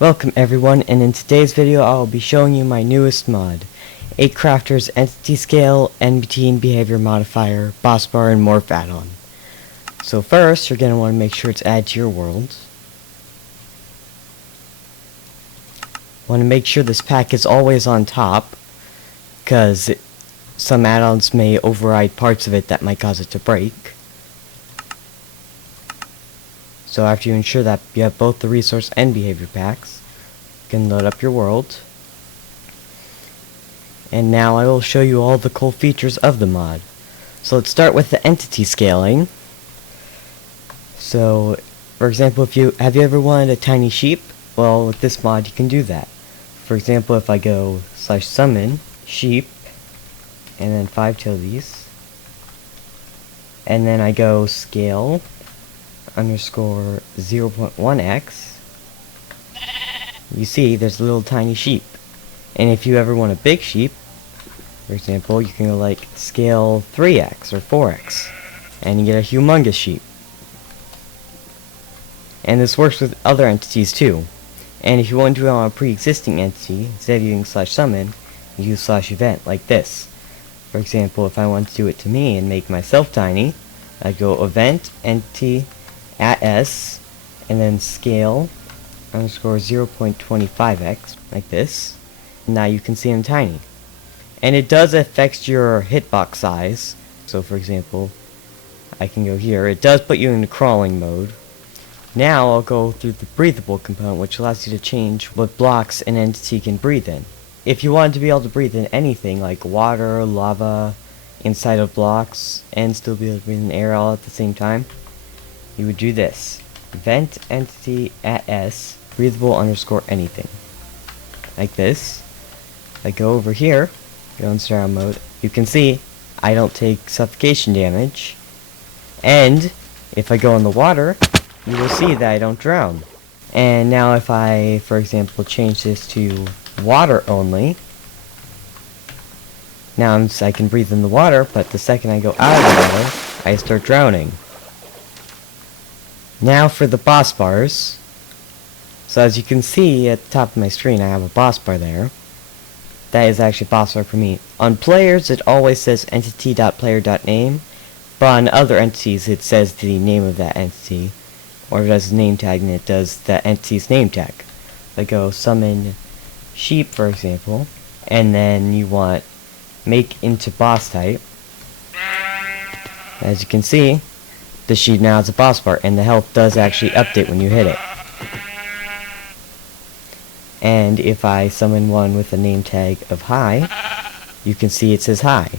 Welcome everyone, and in today's video I will be showing you my newest mod, 8Crafter's Entity Scale, NBT and Behavior Modifier, Bossbar, and Morph Addon. So first, you're going to want to make sure it's added to your world. Want to make sure this pack is always on top, because some add-ons may override parts of it that might cause it to break. So after you ensure that you have both the resource and behavior packs, you can load up your world. And now I will show you all the cool features of the mod. So let's start with the entity scaling. So, for example, have you ever wanted a tiny sheep? Well, with this mod you can do that. For example, if I go /summon sheep and then 5 tildes, and then I go scale underscore 0.1x, you see there's a little tiny sheep. And if you ever want a big sheep, for example, you can go like scale 3x or 4x and you get a humongous sheep. And this works with other entities too. And if you want to do it on a pre-existing entity, instead of using /summon, you use /event like this. For example, if I want to do it to me and make myself tiny, I'd go event entity at s and then scale underscore 0.25x like this. Now you can see I'm tiny, and it does affect your hitbox size. So for example, I can go here, it does put you in the crawling mode. Now I'll go through the breathable component, which allows you to change what blocks an entity can breathe in. If you want to be able to breathe in anything like water, lava, inside of blocks, and still be able to breathe in air all at the same time, you would do this. Vent entity at s breathable underscore anything. Like this. I go over here, go in surround mode, you can see I don't take suffocation damage. And if I go in the water, you will see that I don't drown. And now if I, for example, change this to water only, now I can breathe in the water, but the second I go out of the water, I start drowning. Now for the boss bars. So as you can see at the top of my screen, I have a boss bar there. That is actually boss bar for me. On players, it always says entity.player.name, but on other entities, it says the name of that entity, or it does name tag, and it does that entity's name tag. I go summon sheep, for example, and then you want make into boss type. As you can see, the sheep now has a boss bar, and the health does actually update when you hit it. And if I summon one with a name tag of high, you can see it says high.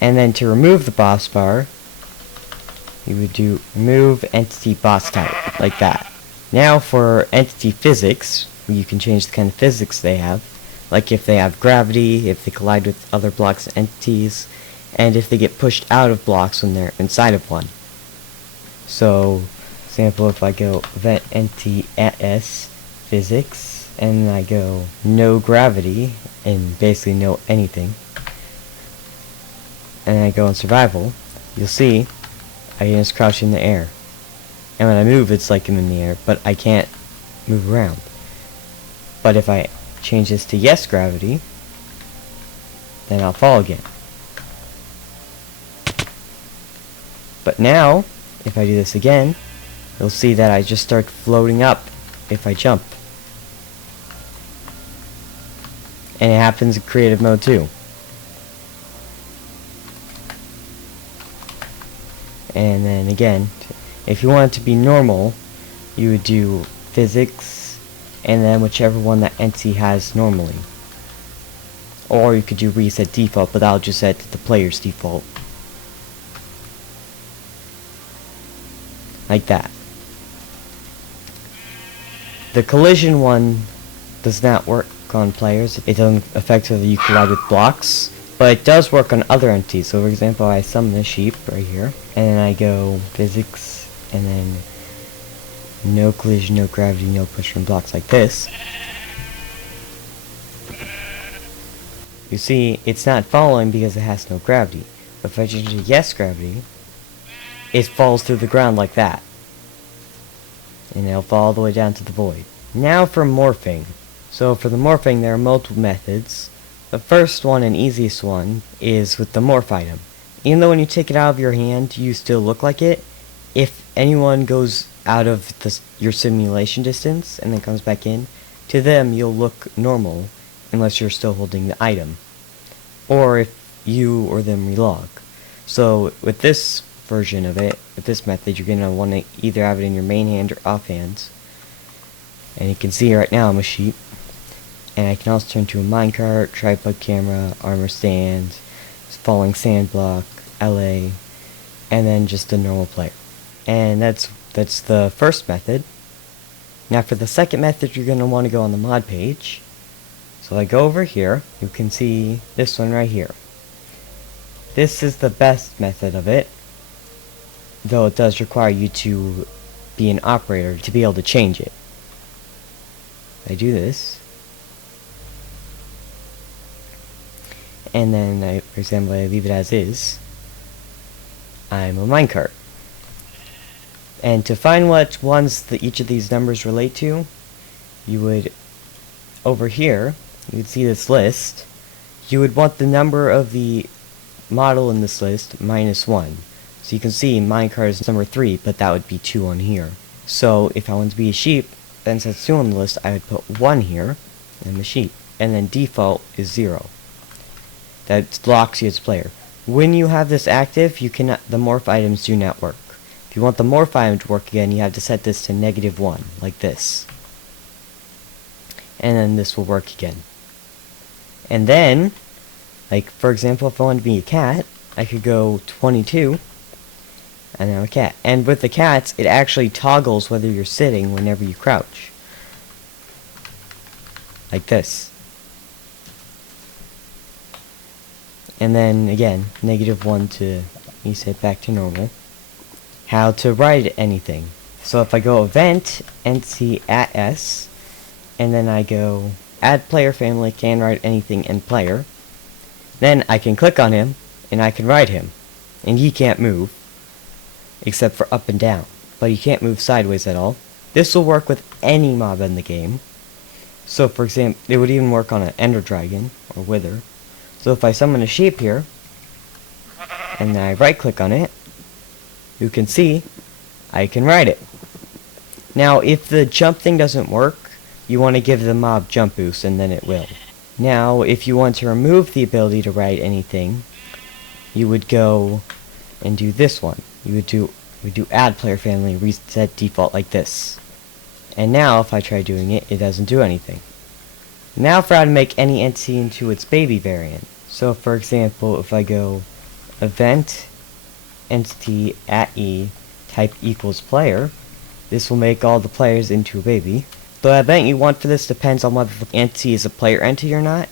And then to remove the boss bar, you would do remove entity boss type, like that. Now for entity physics, you can change the kind of physics they have. Like if they have gravity, if they collide with other blocks and entities, and if they get pushed out of blocks when they're inside of one. So, for example, if I go event entity at s physics, and I go no gravity, and basically no anything, and I go in survival, you'll see I can just crouch in the air. And when I move, it's like I'm in the air, but I can't move around. But if I change this to yes gravity, then I'll fall again. But now, if I do this again, you'll see that I just start floating up if I jump. And it happens in creative mode too. And then again, if you want it to be normal, you would do physics and then whichever one that entity has normally. Or you could do reset default, but I'll just set to the player's default. Like that. The collision one does not work on players. It doesn't affect whether you collide with blocks, but it does work on other entities. So for example, I summon a sheep right here, and then I go physics, and then no collision, no gravity, no push from blocks like this. You see, it's not falling because it has no gravity. But if I change to yes gravity, it falls through the ground like that. and it'll fall all the way down to the void. Now for morphing. So for the morphing, there are multiple methods. The first one and easiest one is with the morph item. Even though when you take it out of your hand, you still look like it, if anyone goes out of your simulation distance and then comes back in, to them you'll look normal unless you're still holding the item, or if you or them relog. So with this version of it, with this method, you're going to want to either have it in your main hand or offhand. And you can see right now I'm a sheep, and I can also turn to a minecart, tripod camera, armor stand, falling sand block, LA, and then just a normal player. And that's the first method. Now for the second method, you're going to want to go on the mod page. So I go over here, you can see this one right here. This is the best method of it, though it does require you to be an operator to be able to change it. I do this, and then for example, I leave it as is. I'm a minecart. And to find what ones each of these numbers relate to, you would, over here, you would see this list. You would want the number of the model in this list -1. So you can see minecart is number 3, but that would be 2 on here. So if I want to be a sheep, then since it's 2 on the list, I would put 1 here, and I'm a sheep. And then default is 0. That locks you as player. When you have this active, the morph items do not work. If you want the morph item to work again, you have to set this to -1, like this. And then this will work again. And then, like for example, if I want to be a cat, I could go 22, and I'm a cat. And with the cats, it actually toggles whether you're sitting whenever you crouch. Like this. And then again, -1 to reset back to normal. How to write anything. So if I go event, entity at s, and then I go add player family, can write anything and player, then I can click on him, and I can write him. And he can't move, except for up and down. But he can't move sideways at all. This will work with any mob in the game. So for example, it would even work on an ender dragon, or wither. So if I summon a sheep here, and I right click on it, you can see I can write it. Now if the jump thing doesn't work, you want to give the mob jump boost, and then it will. Now if you want to remove the ability to write anything, you would go and do this one. You would do add player family, reset default like this. And now if I try doing it, it doesn't do anything. Now for how to make any entity into its baby variant. So for example, if I go event entity at e type equals player, this will make all the players into a baby. The event you want for this depends on whether the entity is a player entity or not.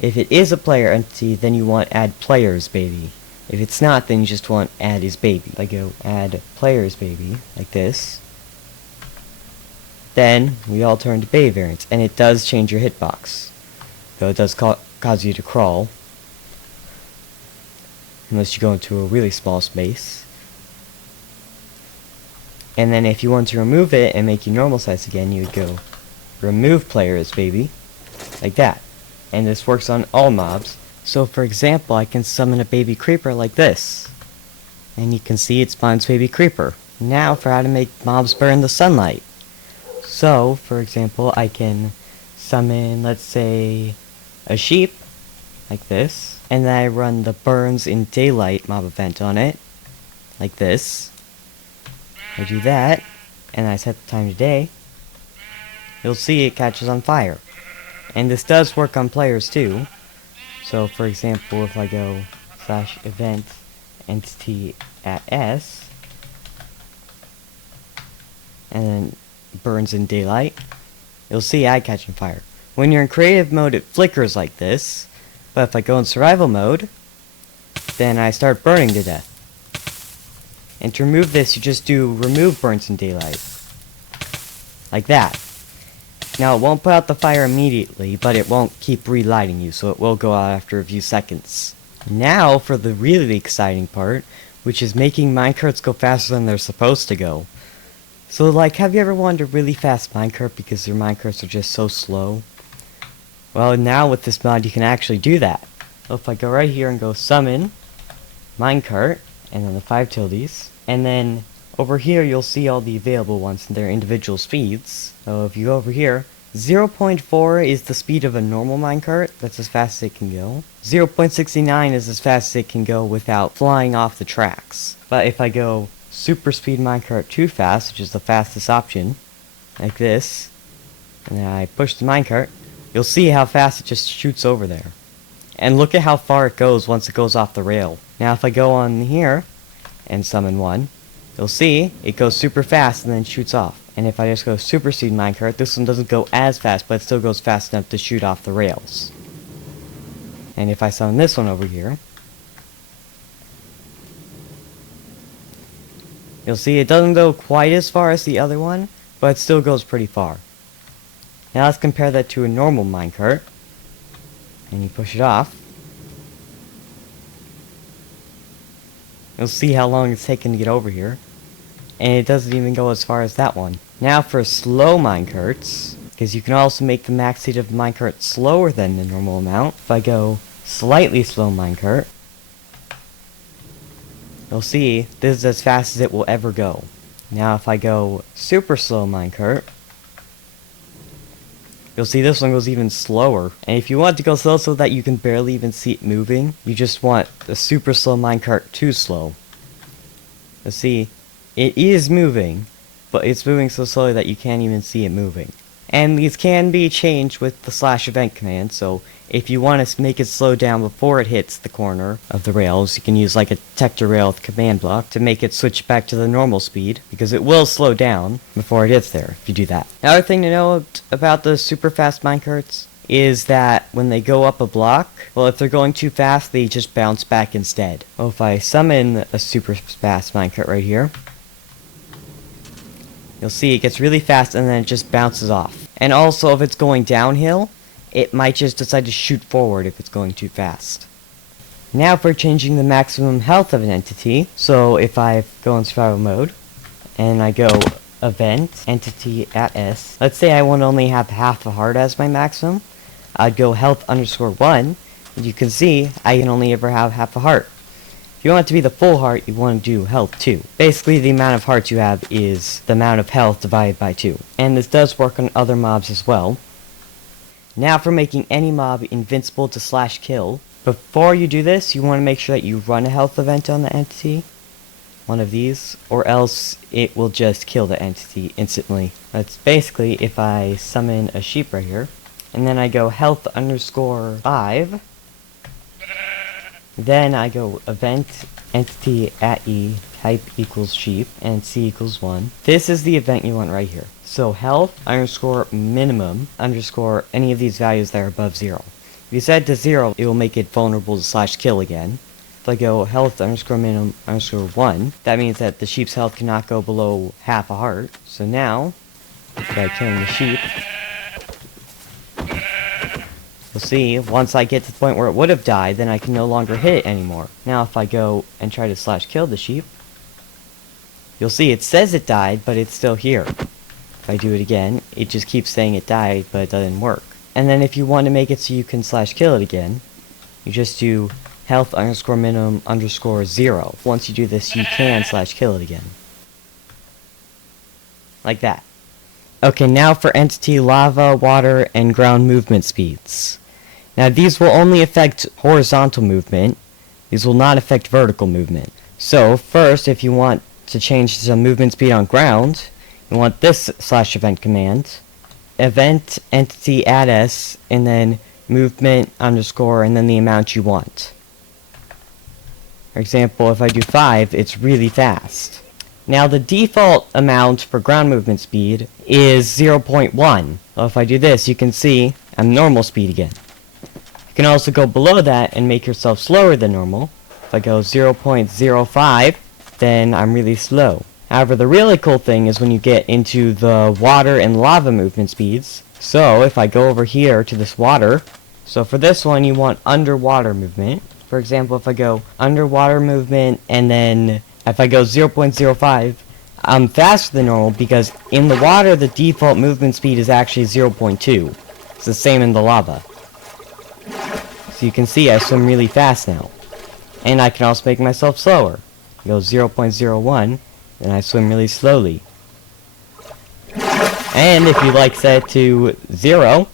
If it is a player entity, then you want add players baby. If it's not, then you just want add is baby. I go add players baby like this. Then we all turn to baby variants, and it does change your hitbox, though it does cause you to crawl, unless you go into a really small space. And then if you want to remove it and make you normal size again, you would go remove players baby, like that. And this works on all mobs. So for example, I can summon a baby creeper like this, and you can see it spawns baby creeper. Now for how to make mobs burn the sunlight. So for example, I can summon, let's say, a sheep like this, and then I run the burns in daylight mob event on it like this. I do that, and I set the time to day. You'll see it catches on fire. And this does work on players too. So for example, if I go /event entity at s, and then burns in daylight, you'll see I catch on fire. When you're in creative mode, it flickers like this, but if I go in survival mode, then I start burning to death. And to remove this, you just do remove burns in daylight, like that. Now it won't put out the fire immediately, but it won't keep relighting you, so it will go out after a few seconds. Now for the really exciting part, which is making minecarts go faster than they're supposed to go. So like, have you ever wanted a really fast minecart because your minecarts are just so slow? Well, now with this mod you can actually do that. So if I go right here and go summon minecart, and then the 5 tildes, and then over here you'll see all the available ones and their individual speeds. So if you go over here, 0.4 is the speed of a normal minecart, that's as fast as it can go. 0.69 is as fast as it can go without flying off the tracks. But if I go super speed minecart too fast, which is the fastest option, like this, and then I push the minecart, you'll see how fast it just shoots over there. And look at how far it goes once it goes off the rail. Now if I go on here and summon one, you'll see it goes super fast and then shoots off. And if I just go super speed minecart, this one doesn't go as fast, but it still goes fast enough to shoot off the rails. And if I summon this one over here, you'll see it doesn't go quite as far as the other one, but it still goes pretty far. Now let's compare that to a normal minecart. And you push it off. You'll see how long it's taken to get over here. And it doesn't even go as far as that one. Now for slow minecarts, because you can also make the max speed of the minecart slower than the normal amount. If I go slightly slow minecart, you'll see this is as fast as it will ever go. Now if I go super slow minecart, you'll see this one goes even slower. And if you want to go slow so that you can barely even see it moving, you just want the super slow minecart too slow. You'll see, it is moving, but it's moving so slowly that you can't even see it moving. And these can be changed with the /event command, so if you want to make it slow down before it hits the corner of the rails, you can use like a detector rail command block to make it switch back to the normal speed, because it will slow down before it hits there if you do that. Another thing to know about the super fast minecarts is that when they go up a block, well, if they're going too fast, they just bounce back instead. Well, if I summon a super fast minecart right here, you'll see it gets really fast and then it just bounces off. And also, if it's going downhill, it might just decide to shoot forward if it's going too fast. Now for changing the maximum health of an entity, so if I go in survival mode, and I go event, entity at S, let's say I want to only have half a heart as my maximum, I'd go health _1, and you can see I can only ever have half a heart. If you want it to be the full heart, you want to do health 2. Basically, the amount of hearts you have is the amount of health divided by 2. And this does work on other mobs as well. Now for making any mob invincible to /kill. Before you do this, you want to make sure that you run a health event on the entity. One of these, or else it will just kill the entity instantly. That's basically if I summon a sheep right here, and then I go health _5, then I go event entity at E, type equals sheep, and C equals 1. This is the event you want right here. So health _minimum _ any of these values that are above 0. If you set it to 0, it will make it vulnerable to /kill again. If I go health _minimum _1, that means that the sheep's health cannot go below half a heart. So now, by killing the sheep, you'll see, once I get to the point where it would have died, then I can no longer hit it anymore. Now if I go and try to /kill the sheep, you'll see it says it died, but it's still here. If I do it again, it just keeps saying it died, but it doesn't work. And then if you want to make it so you can /kill it again, you just do health _minimum _0. Once you do this, you can /kill it again. Like that. Okay, now for entity lava, water, and ground movement speeds. Now these will only affect horizontal movement. These will not affect vertical movement. So first, if you want to change the movement speed on ground, you want this /event command, event entity add S, and then movement _ and then the amount you want. For example, if I do 5, it's really fast. Now the default amount for ground movement speed is 0.1. Well, if I do this, you can see I'm normal speed again. You can also go below that and make yourself slower than normal. If I go 0.05, then I'm really slow. However, the really cool thing is when you get into the water and lava movement speeds. So if I go over here to this water, so for this one you want underwater movement. For example, if I go underwater movement and then if I go 0.05, I'm faster than normal because in the water the default movement speed is actually 0.2. It's the same in the lava. So you can see I swim really fast now. And I can also make myself slower. I go 0.01, and I swim really slowly. And if you like set it to 0,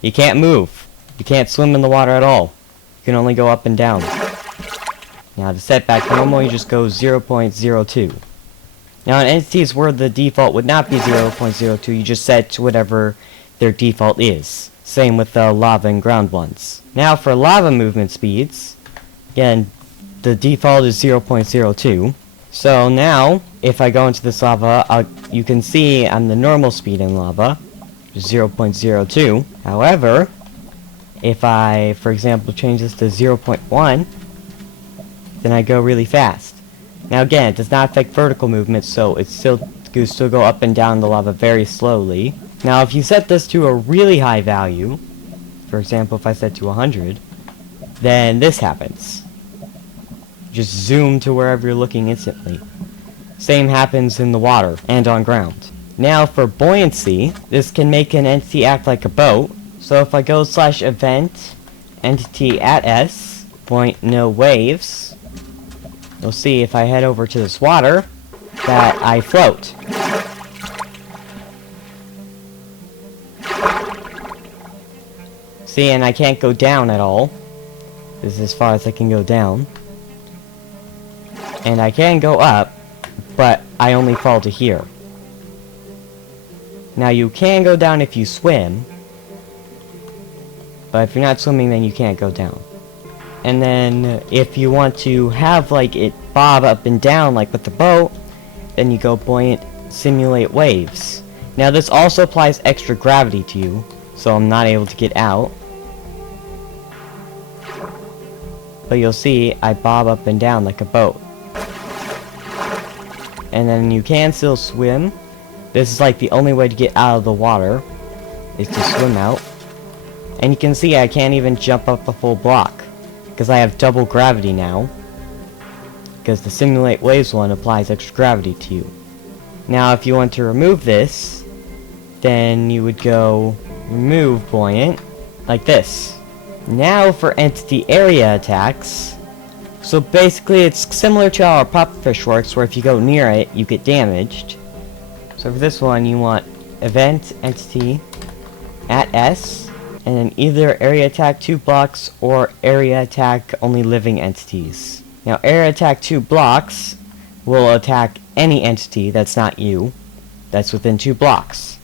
you can't move. You can't swim in the water at all. You can only go up and down. Now to set back to normal, you just go 0.02. Now in entities where the default would not be 0.02, you just set to whatever their default is. Same with the lava and ground ones. Now for lava movement speeds, again, the default is 0.02. So now, if I go into this lava, you can see I'm the normal speed in lava, 0.02. However, if I, for example, change this to 0.1, then I go really fast. Now again, it does not affect vertical movement, so it still go up and down the lava very slowly. Now if you set this to a really high value, for example if I set to 100, then this happens. Just zoom to wherever you're looking instantly. Same happens in the water and on ground. Now for buoyancy, this can make an entity act like a boat. So if I go /event entity at s, point no waves, you'll see if I head over to this water that I float. See, and I can't go down at all. This is as far as I can go down. And I can go up, but I only fall to here. Now you can go down if you swim, but if you're not swimming then you can't go down. And then if you want to have like it bob up and down like with the boat, then you go buoyant simulate waves. Now this also applies extra gravity to you, so I'm not able to get out. But you'll see I bob up and down like a boat. And then you can still swim. This is like the only way to get out of the water, is to swim out. And you can see I can't even jump up a full block, because I have double gravity now. Because the simulate waves one applies extra gravity to you. Now if you want to remove this, then you would go remove buoyant, like this. Now for entity area attacks. So basically it's similar to how our pufferfish works, where if you go near it, you get damaged. So for this one, you want event entity at s, and then either area attack 2 blocks or area attack only living entities. Now area attack 2 blocks will attack any entity that's not you, that's within 2 blocks.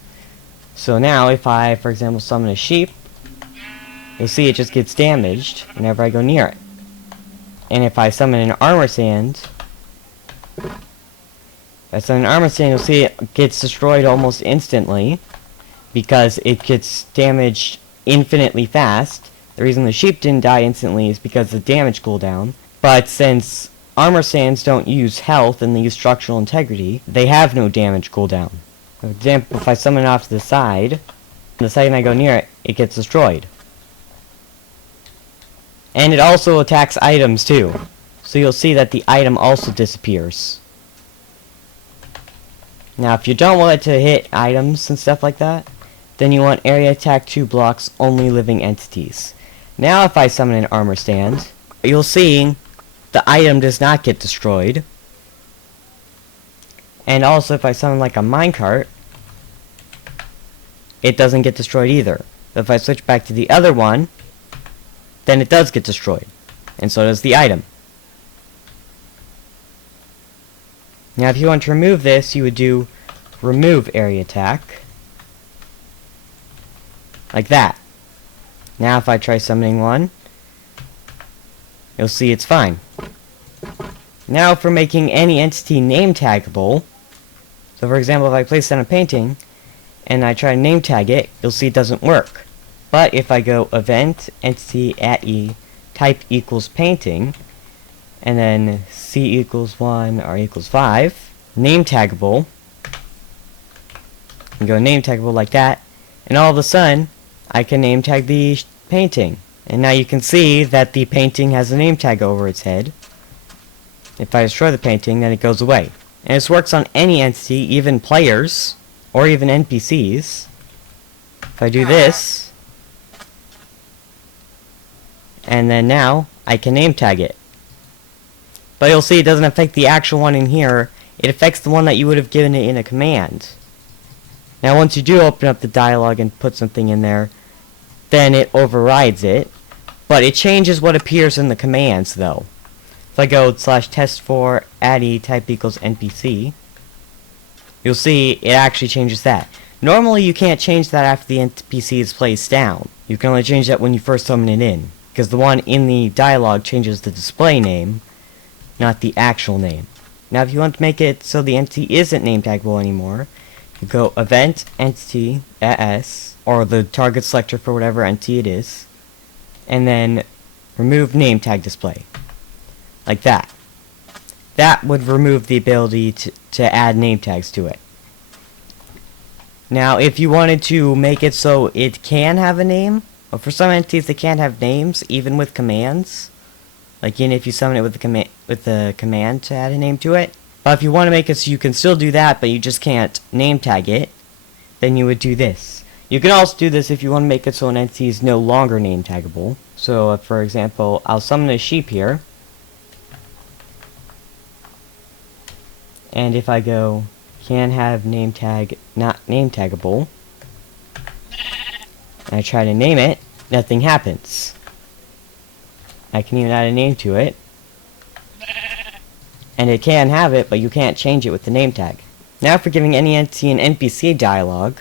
So now if I, for example, summon a sheep, you'll see it just gets damaged whenever I go near it. And if I summon an armor sand, you'll see it gets destroyed almost instantly, because it gets damaged infinitely fast. The reason the sheep didn't die instantly is because of the damage cooldown. But since armor sands don't use health and they use structural integrity, they have no damage cooldown. For example, if I summon it off to the side, the second I go near it, it gets destroyed. And it also attacks items too. So you'll see that the item also disappears. Now if you don't want it to hit items and stuff like that, then you want area attack 2 blocks only living entities. Now if I summon an armor stand, you'll see the item does not get destroyed. And also if I summon like a minecart, it doesn't get destroyed either. But if I switch back to the other one, then it does get destroyed. And so does the item. Now if you want to remove this, you would do remove area attack. Like that. Now if I try summoning one, you'll see it's fine. Now for making any entity name taggable, so for example if I place it on a painting, and I try to name tag it, you'll see it doesn't work. But if I go event entity at e type equals painting, and then c equals 1 or equals 5, name taggable, and go name taggable like that, and all of a sudden I can name tag the painting. And now you can see that the painting has a name tag over its head. If I destroy the painting, then it goes away. And this works on any entity, even players, or even NPCs. If I do this, and then now, I can name tag it. But you'll see it doesn't affect the actual one in here, it affects the one that you would have given it in a command. Now once you do open up the dialog and put something in there, then it overrides it, but it changes what appears in the commands though. If I go /test4 addy type equals NPC, you'll see it actually changes that. Normally you can't change that after the NPC is placed down. You can only change that when you first summon it in, because the one in the dialog changes the display name, not the actual name. Now if you want to make it so the entity isn't name taggable anymore, you go event entity as, or the target selector for whatever entity it is, and then remove name tag display. Like that. That would remove the ability to add name tags to it. Now if you wanted to make it so it can have a name, but for some entities they can't have names even with commands. Like even if you summon it with the command to add a name to it. But if you want to make it so you can still do that, but you just can't name tag it, then you would do this. You can also do this if you want to make it so an entity is no longer name taggable. So for example, I'll summon a sheep here. And if I go can have name tag not name taggable, and I try to name it, nothing happens. I can even add a name to it. And it can have it, but you can't change it with the name tag. Now for giving any entity an NPC dialog.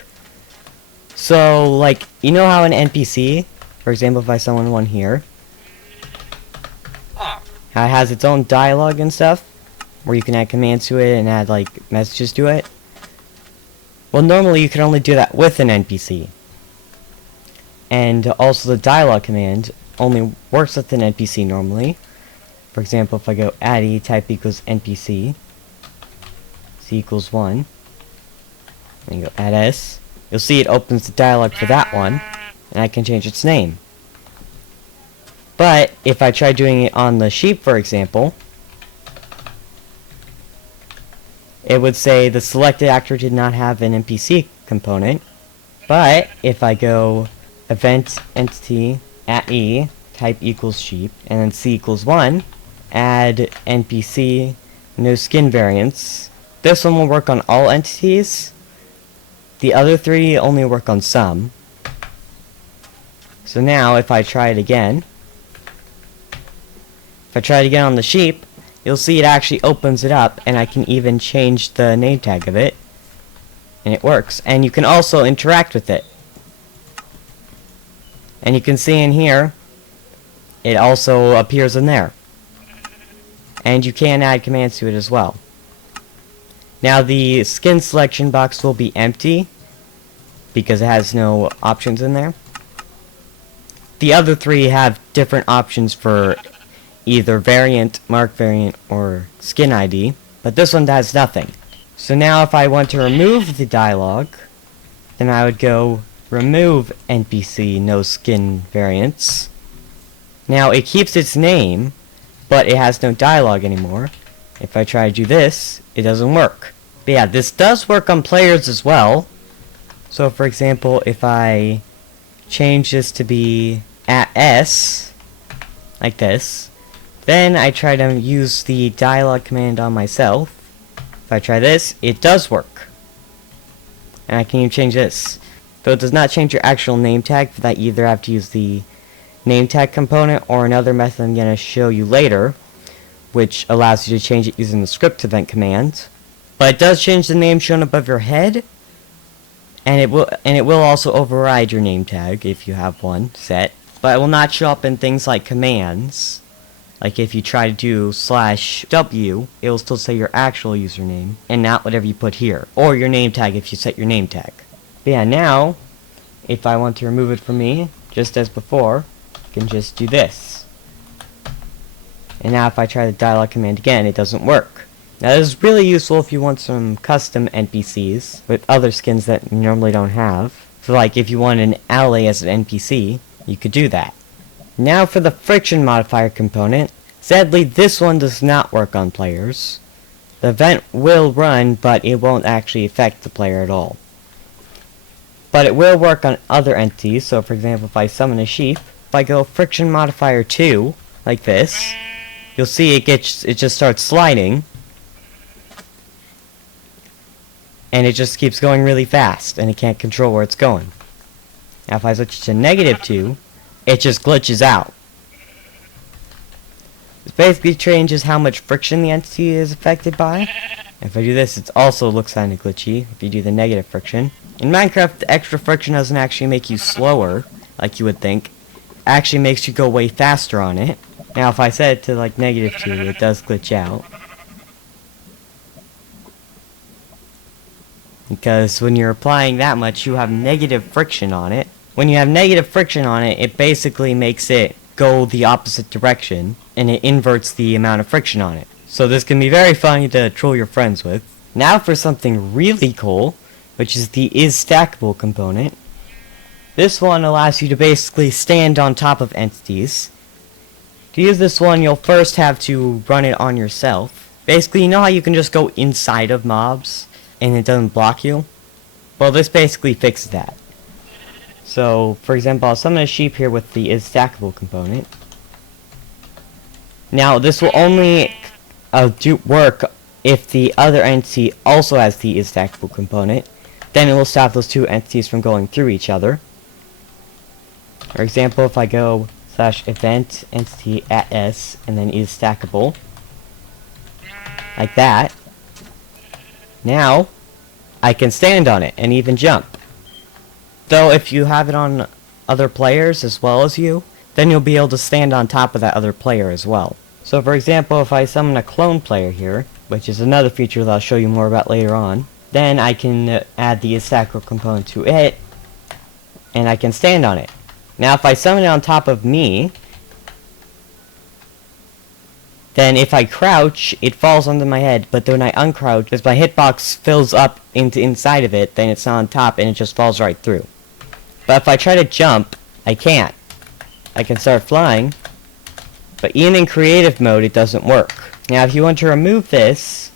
So, like, you know how an NPC, for example if I summon one here, how it has its own dialogue and stuff, where you can add commands to it and add, like, messages to it? Well, normally you can only do that with an NPC. And also the dialogue command only works with an NPC normally. For example, if I go addy type equals NPC, c equals 1, and go add s, you'll see it opens the dialog for that one, and I can change its name. But if I try doing it on the sheep, for example, it would say the selected actor did not have an NPC component. But if I go event entity at e type equals sheep, and then c equals 1, add NPC no skin variants, this one will work on all entities. The other three only work on some. So now if I try it again, on the sheep, you'll see it actually opens it up, and I can even change the name tag of it, and it works. And you can also interact with it. And you can see in here, it also appears in there. And you can add commands to it as well. Now the skin selection box will be empty, because it has no options in there. The other three have different options for either variant, mark variant, or skin ID, but this one has nothing. So now if I want to remove the dialog, then I would go remove NPC no skin variants. Now it keeps its name, but it has no dialogue anymore. If I try to do this, it doesn't work. But yeah, this does work on players as well. So for example, if I change this to be at s, like this, then I try to use the dialogue command on myself. If I try this, it does work. And I can even change this. Though it does not change your actual name tag, for that you either have to use the name tag component or another method I'm going to show you later, which allows you to change it using the script event command. But it does change the name shown above your head, and it will also override your name tag if you have one set. But it will not show up in things like commands. Like if you try to do /w, it will still say your actual username and not whatever you put here, or your name tag if you set your name tag. But yeah, now if I want to remove it from me, just as before, I can just do this. And now if I try the dialog command again, it doesn't work. Now this is really useful if you want some custom NPCs with other skins that you normally don't have. So like if you want an ally as an NPC, you could do that. Now for the friction modifier component, sadly this one does not work on players. The event will run, but it won't actually affect the player at all. But it will work on other entities. So for example, if I summon a sheep, if I go friction modifier 2, like this, you'll see it just starts sliding. And it just keeps going really fast, and it can't control where it's going. Now if I switch to -2, it just glitches out. This basically changes how much friction the entity is affected by. If I do this, it also looks kind of glitchy, if you do the negative friction. In Minecraft, the extra friction doesn't actually make you slower, like you would think. It actually makes you go way faster on it. Now if I set it to like -2, it does glitch out. Because when you're applying that much, you have negative friction on it. When you have negative friction on it, it basically makes it go the opposite direction, and it inverts the amount of friction on it. So this can be very funny to troll your friends with. Now for something really cool, which is the isStackable component. This one allows you to basically stand on top of entities. To use this one, you'll first have to run it on yourself. Basically, you know how you can just go inside of mobs and it doesn't block you? Well, this basically fixes that. So, for example, I'll summon a sheep here with the isStackable component. Now, this will only work if the other entity also has the isStackable component. Then it will stop those two entities from going through each other. For example, if I go /event entity at s and then isStackable, like that, now I can stand on it and even jump. Though if you have it on other players as well as you, then you'll be able to stand on top of that other player as well. So for example, if I summon a clone player here, which is another feature that I'll show you more about later on, then I can add the isStackable component to it, and I can stand on it. Now if I summon it on top of me, then if I crouch, it falls onto my head, but when I uncrouch, as my hitbox fills up into inside of it, then it's not on top and it just falls right through. But if I try to jump, I can't. I can start flying, but even in creative mode it doesn't work. Now if you want to remove this,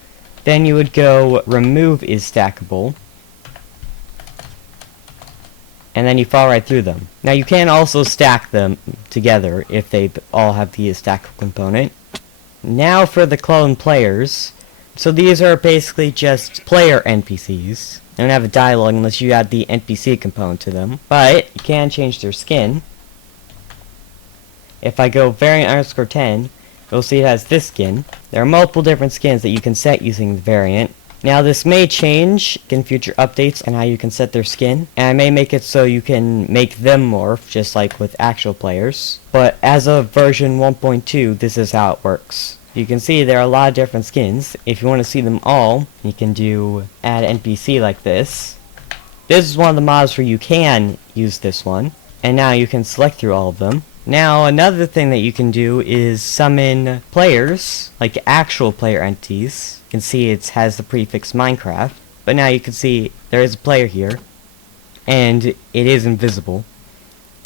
then you would go remove isStackable, and then you fall right through them. Now you can also stack them together if they all have the isStackable component. Now for the clone players. So these are basically just player NPCs. They don't have a dialogue unless you add the NPC component to them. But you can change their skin. If I go variant_10, you'll see it has this skin. There are multiple different skins that you can set using the variant. Now this may change in future updates on how you can set their skin, and I may make it so you can make them morph, just like with actual players. But as of version 1.2, this is how it works. You can see there are a lot of different skins. If you want to see them all, you can do add NPC like this. This is one of the mods where you can use this one, and now you can select through all of them. Now another thing that you can do is summon players, like actual player entities. You can see it has the prefix Minecraft, but now you can see there is a player here, and it is invisible.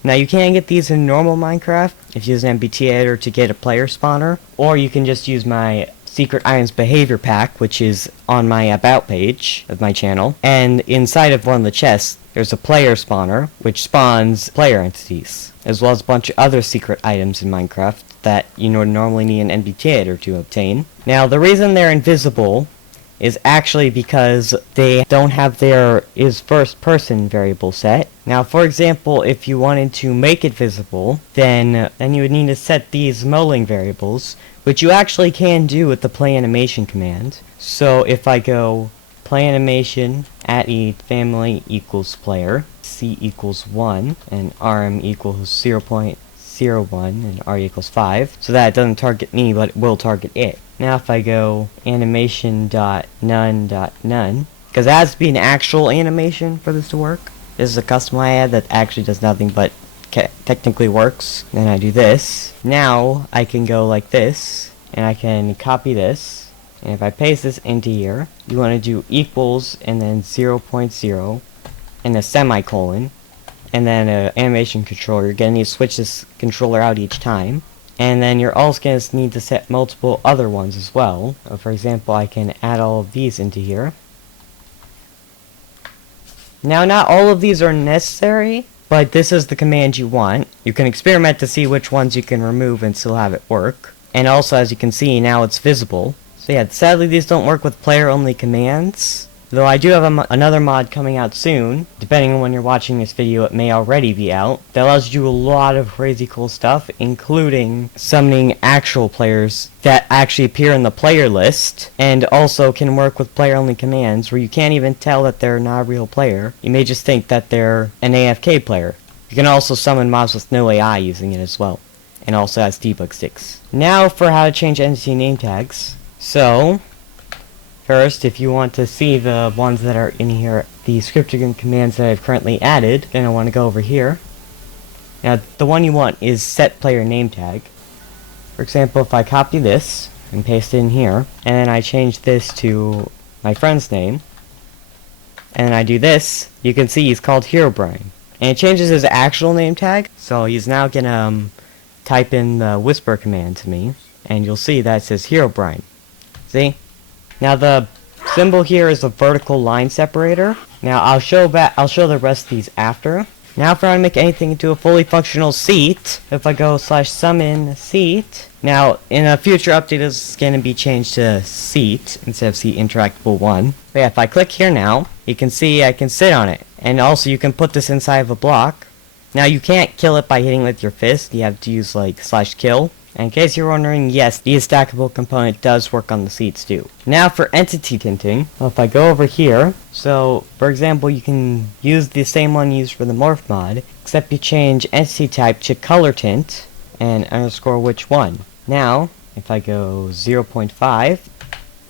Now you can get these in normal Minecraft if you use an NBT editor to get a player spawner, or you can just use my Secret Items Behavior Pack, which is on my About page of my channel, and inside of one of the chests there's a player spawner, which spawns player entities, as well as a bunch of other secret items in Minecraft that you normally need an NBT editor to obtain. Now the reason they're invisible is actually because they don't have their first person variable set. Now for example, if you wanted to make it visible, then you would need to set these mulling variables, which you actually can do with the play animation command. So if I go play animation at e family equals player, c equals 1, and rm equals 0.01, and r equals 5, so that it doesn't target me, but it will target it. Now if I go animation.none.none, because it has to be an actual animation for this to work. This is a custom I add that actually does nothing but technically works. Then I do this. Now I can go like this, and I can copy this. And if I paste this into here, you want to do equals and then 0.0 and a semicolon, and then an animation controller. You're going to need to switch this controller out each time. And then you're also going to need to set multiple other ones as well. For example, I can add all of these into here. Now, not all of these are necessary, but this is the command you want. You can experiment to see which ones you can remove and still have it work. And also, as you can see, now it's visible. So yeah, sadly these don't work with player-only commands. Though I do have another mod coming out soon. Depending on when you're watching this video, it may already be out. That allows you to do a lot of crazy cool stuff, including summoning actual players that actually appear in the player list, and also can work with player-only commands where you can't even tell that they're not a real player. You may just think that they're an AFK player. You can also summon mobs with no AI using it as well, and also has debug sticks. Now for how to change entity name tags. So, first, if you want to see the ones that are in here, the scripting commands that I've currently added, then I want to go over here. Now, the one you want is set player name tag. For example, if I copy this and paste it in here, and then I change this to my friend's name, and then I do this, you can see he's called Herobrine. And it changes his actual name tag, so he's now gonna type in the whisper command to me, and you'll see that it says Herobrine. See? Now the symbol here is a vertical line separator. Now I'll show the rest of these after. Now if I want to make anything into a fully functional seat, if I go /summon seat, now in a future update this is going to be changed to seat instead of seat interactable 1. But yeah, if I click here now, you can see I can sit on it. And also you can put this inside of a block. Now you can't kill it by hitting with your fist, you have to use like /kill. And in case you're wondering, yes, the stackable component does work on the seats too. Now for entity tinting, well, if I go over here, so for example you can use the same one used for the morph mod, except you change entity type to color tint and underscore which one. Now, if I go 0.5,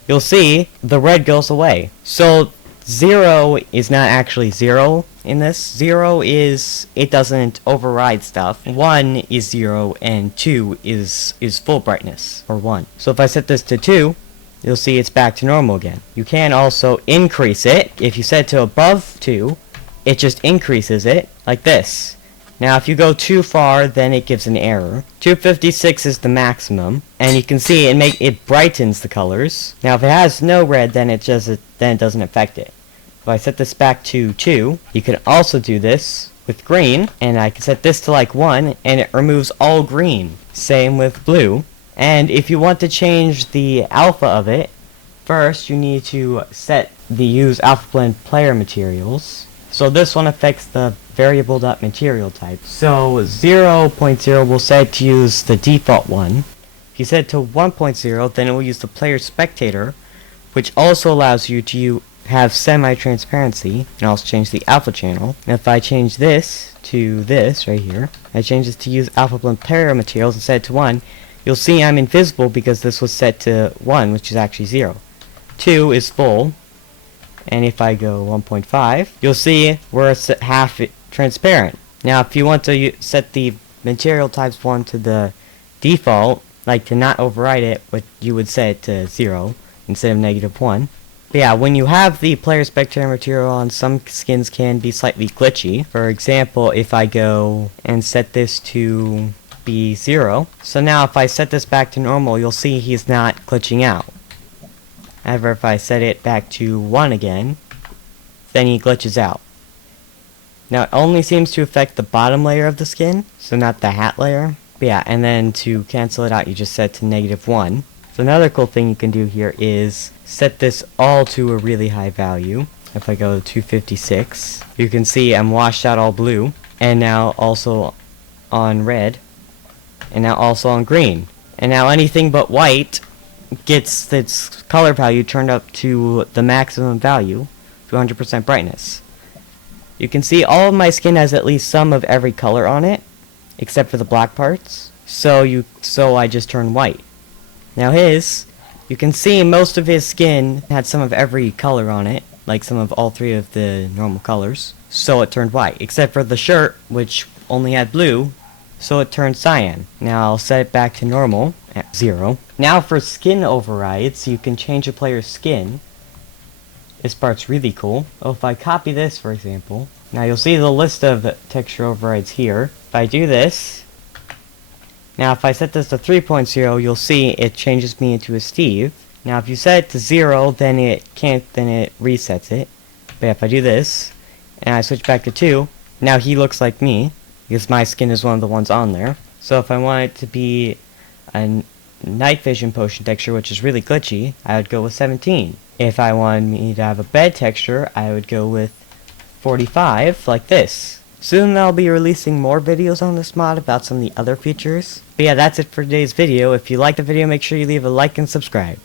you'll see the red goes away. So 0 is not actually 0 in this. 0 is it doesn't override stuff. 1 is 0 and 2 is full brightness, or 1. So if I set this to 2, you'll see it's back to normal again. You can also increase it. If you set to above 2, it just increases it like this. Now if you go too far, then it gives an error. 256 is the maximum, and you can see it brightens the colors. Now if it has no red, then it doesn't affect it. If I set this back to 2, you can also do this with green, and I can set this to like 1, and it removes all green. Same with blue. And if you want to change the alpha of it, first you need to set the use alpha blend player materials. So this one affects the variable.material type. So 0.0 will set to use the default one. If you set it to 1.0, then it will use the player spectator, which also allows you to have semi-transparency, and also change the alpha channel. And if I change this to this right here, I change this to use alpha blend player materials and set it to 1, you'll see I'm invisible because this was set to 1, which is actually 0. 2 is full, and if I go 1.5, you'll see we're half transparent. Now if you want to set the material types 1 to the default, like to not override it, you would set it to 0 instead of -1. But yeah, when you have the player spectator material on, some skins can be slightly glitchy. For example, if I go and set this to be 0, so now if I set this back to normal, you'll see he's not glitching out. However, if I set it back to 1 again, then he glitches out. Now it only seems to affect the bottom layer of the skin, so not the hat layer. But yeah, and then to cancel it out, you just set to -1. So another cool thing you can do here is set this all to a really high value. If I go to 256, you can see I'm washed out all blue, and now also on red, and now also on green. And now anything but white gets its color value turned up to the maximum value, to 100% brightness. You can see all of my skin has at least some of every color on it, except for the black parts. So I just turn white. Now you can see most of his skin had some of every color on it, like some of all 3 of the normal colors, so it turned white, except for the shirt, which only had blue, so it turned cyan. Now I'll set it back to normal, at 0. Now for skin overrides, you can change a player's skin. This part's really cool. Oh, if I copy this, for example, now you'll see the list of texture overrides here. If I do this, Now if I set this to 3.0, you'll see it changes me into a Steve. Now if you set it to 0, then it resets it. But if I do this, and I switch back to 2, now he looks like me, because my skin is one of the ones on there. So if I want it to be a night vision potion texture, which is really glitchy, I would go with 17. If I wanted me to have a bed texture, I would go with 45, like this. Soon I'll be releasing more videos on this mod about some of the other features. But yeah, that's it for today's video. If you liked the video, make sure you leave a like and subscribe.